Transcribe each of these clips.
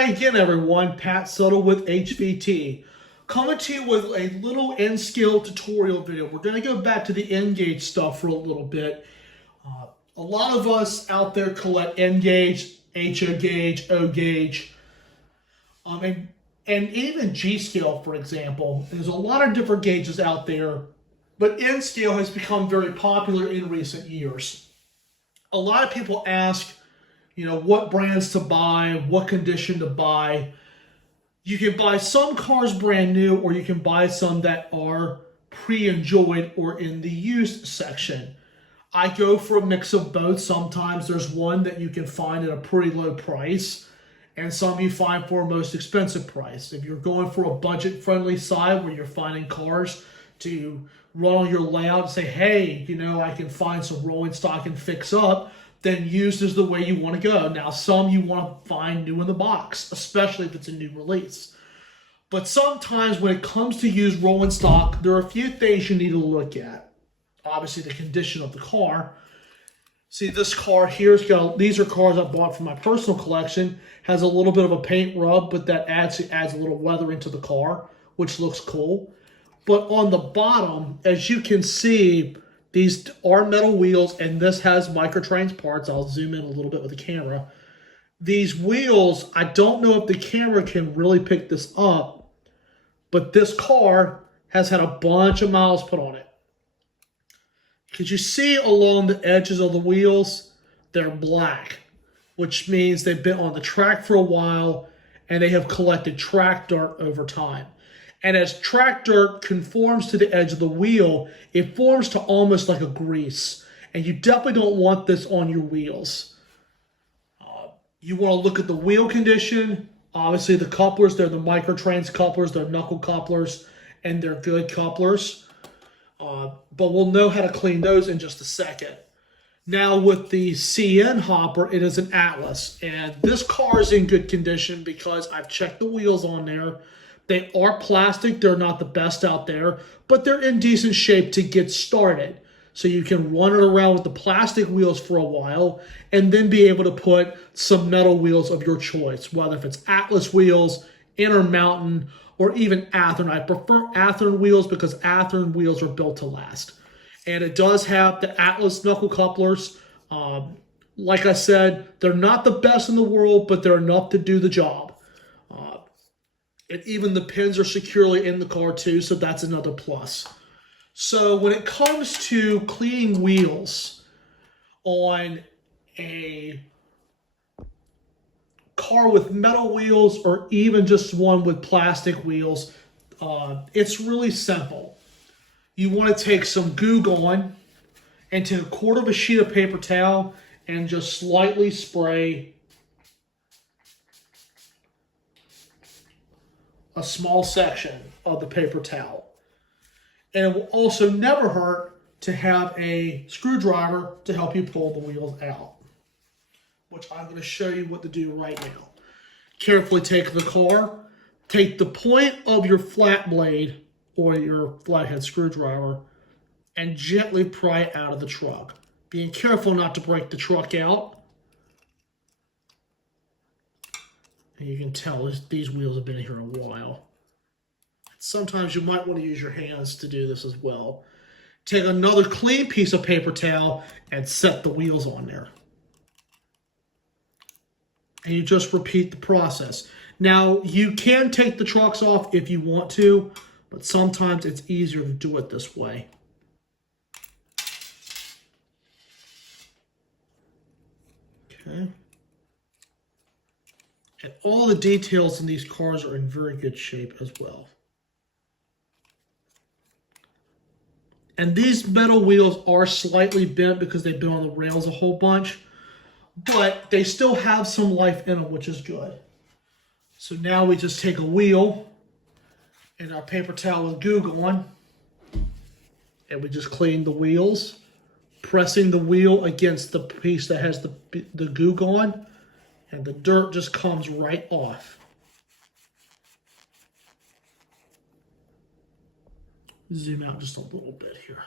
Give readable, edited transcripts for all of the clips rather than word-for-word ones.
Hi again, everyone. Pat Suttle with HVT. Coming to you with a little N-Scale tutorial video. We're going to go back to the N-Gauge stuff for a little bit. A lot of us out there collect N-Gauge, HO gauge, O gauge, and even G-Scale, for example. There's a lot of different gauges out there, but N-Scale has become very popular in recent years. A lot of people ask, what brands to buy, what condition to buy. You can buy some cars brand new, or you can buy some that are pre-enjoyed or in the used section. I go for a mix of both. Sometimes there's one that you can find at a pretty low price, and some you find for a most expensive price. If you're going for a budget-friendly side where you're finding cars to run on your layout and say, hey, I can find some rolling stock and fix up, then used is the way you want to go. Now, some you want to find new in the box, especially if it's a new release. But sometimes when it comes to used rolling stock, there are a few things you need to look at. Obviously, the condition of the car. See, this car here, these are cars I bought for my personal collection, has a little bit of a paint rub, but that adds a little weathering to the car, which looks cool. But on the bottom, as you can see, these are metal wheels, and this has Microtrains parts. I'll zoom in a little bit with the camera. These wheels, I don't know if the camera can really pick this up, but this car has had a bunch of miles put on it. Because you see along the edges of the wheels, they're black, which means they've been on the track for a while, and they have collected track dirt over time. And as track dirt conforms to the edge of the wheel, it forms to almost like a grease. And you definitely don't want this on your wheels. You want to look at the wheel condition. Obviously, the couplers, they're the Microtrains couplers. They're knuckle couplers, and they're good couplers. But we'll know how to clean those in just a second. Now, with the CN hopper, it is an Atlas. And this car is in good condition because I've checked the wheels on there. They are plastic. They're not the best out there, but they're in decent shape to get started. So you can run it around with the plastic wheels for a while and then be able to put some metal wheels of your choice, whether if it's Atlas wheels, Intermountain, or even Athearn. I prefer Athearn wheels because Athearn wheels are built to last. And it does have the Atlas knuckle couplers. Like I said, they're not the best in the world, but they're enough to do the job. And even the pins are securely in the car too, so that's another plus. So when it comes to cleaning wheels on a car with metal wheels or even just one with plastic wheels, it's really simple. You want to take some Goo Gone and take a quarter of a sheet of paper towel and just slightly spray a small section of the paper towel. And it will also never hurt to have a screwdriver to help you pull the wheels out, which I'm going to show you what to do right now. Carefully take the car, take the point of your flat blade or your flathead screwdriver and gently pry it out of the truck. Being careful not to break the truck out. And you can tell these wheels have been here a while. Sometimes you might want to use your hands to do this as well. Take another clean piece of paper towel and set the wheels on there. And you just repeat the process. Now, you can take the trucks off if you want to, but sometimes it's easier to do it this way. Okay. And all the details in these cars are in very good shape as well. And these metal wheels are slightly bent because they've been on the rails a whole bunch, but they still have some life in them, which is good. So now we just take a wheel and our paper towel with Goo Gone, and we just clean the wheels, pressing the wheel against the piece that has the Goo Gone, and the dirt just comes right off. Zoom out just a little bit here.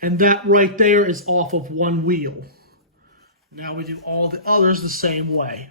And that right there is off of one wheel. Now we do all the others the same way.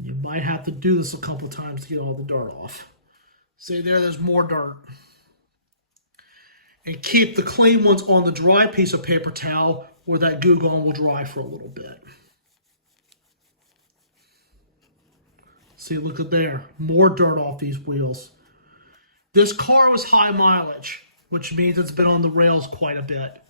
You might have to do this a couple times to get all the dirt off. See there, there's more dirt. And keep the clean ones on the dry piece of paper towel where that Goo Gone will dry for a little bit. See, look at there. More dirt off these wheels. This car was high mileage, which means it's been on the rails quite a bit.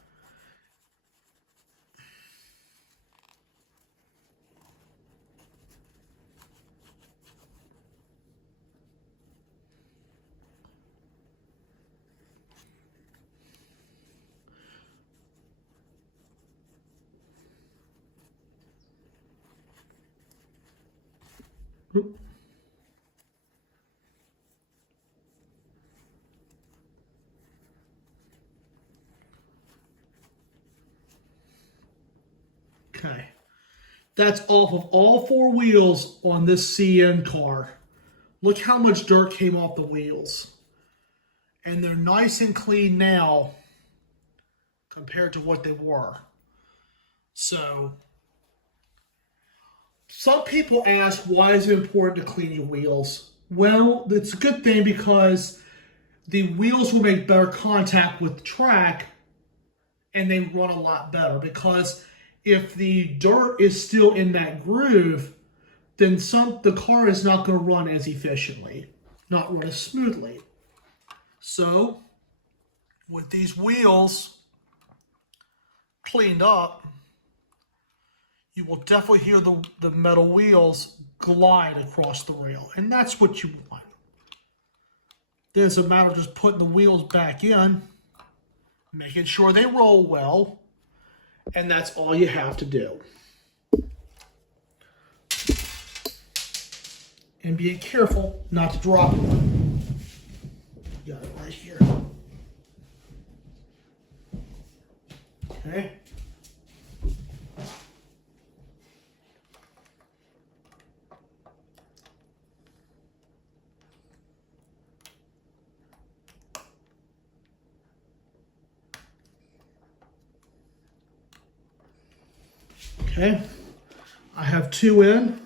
Okay, that's off of all four wheels on this CN car. Look how much dirt came off the wheels. And they're nice and clean now compared to what they were. So, some people ask, why is it important to clean your wheels? Well, it's a good thing because the wheels will make better contact with the track and they run a lot better. Because if the dirt is still in that groove, then the car is not going to run as efficiently, not run as smoothly. So, with these wheels cleaned up, you will definitely hear the metal wheels glide across the rail. And that's what you want. Then it's a matter of just putting the wheels back in, making sure they roll well, and that's all you have to do. And being careful not to drop it. Got it right here. Okay. Okay, I have two in,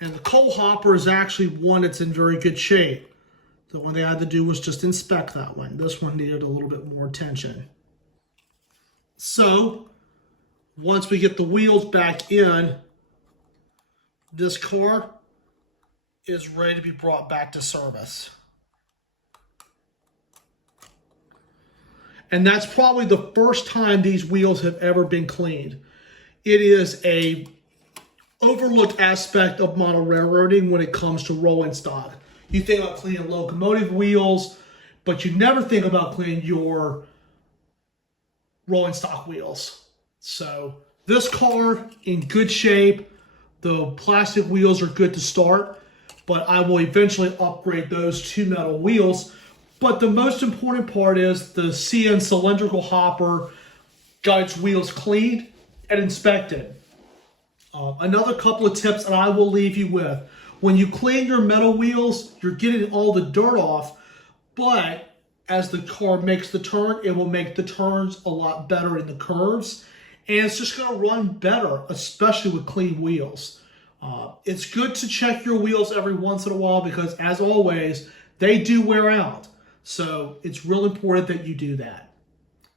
and the coal hopper is actually one that's in very good shape. The one they had to do was just inspect that one. This one needed a little bit more attention. So, once we get the wheels back in, this car is ready to be brought back to service. And that's probably the first time these wheels have ever been cleaned. It is a overlooked aspect of model railroading when it comes to rolling stock. You think about cleaning locomotive wheels, but you never think about cleaning your rolling stock wheels. So this car in good shape. The plastic wheels are good to start, but I will eventually upgrade those to metal wheels. But the most important part is the CN cylindrical hopper got its wheels cleaned and inspected. Another couple of tips that I will leave you with. When you clean your metal wheels, you're getting all the dirt off, but as the car makes the turn, it will make the turns a lot better in the curves, and it's just going to run better, especially with clean wheels. It's good to check your wheels every once in a while because, as always, they do wear out. So it's real important that you do that.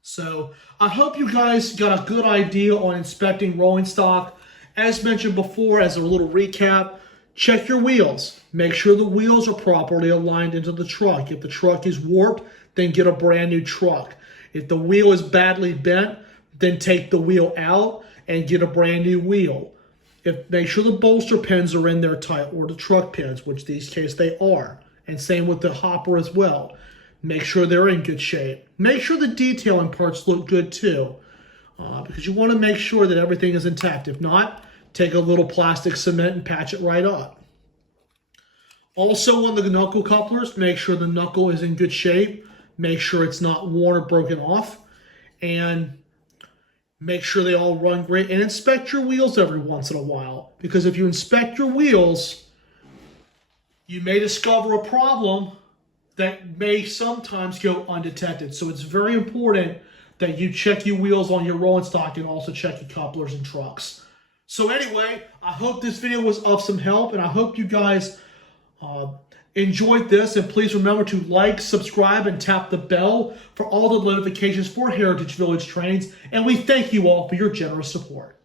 So I hope you guys got a good idea on inspecting rolling stock. As mentioned before, as a little recap, check your wheels. Make sure the wheels are properly aligned into the truck. If the truck is warped, then get a brand new truck. If the wheel is badly bent, then take the wheel out and get a brand new wheel. Make sure the bolster pins are in there tight, or the truck pins, which in these cases they are. And same with the hopper as well. Make sure they're in good shape. Make sure the detailing parts look good too, because you want to make sure that everything is intact. If not, take a little plastic cement and patch it right up. Also on the knuckle couplers, make sure the knuckle is in good shape. Make sure it's not worn or broken off. And make sure they all run great, and inspect your wheels every once in a while. Because if you inspect your wheels, you may discover a problem that may sometimes go undetected. So it's very important that you check your wheels on your rolling stock and also check your couplers and trucks. So anyway, I hope this video was of some help, and I hope you guys enjoyed this. And please remember to like, subscribe, and tap the bell for all the notifications for Heritage Village trains. And we thank you all for your generous support.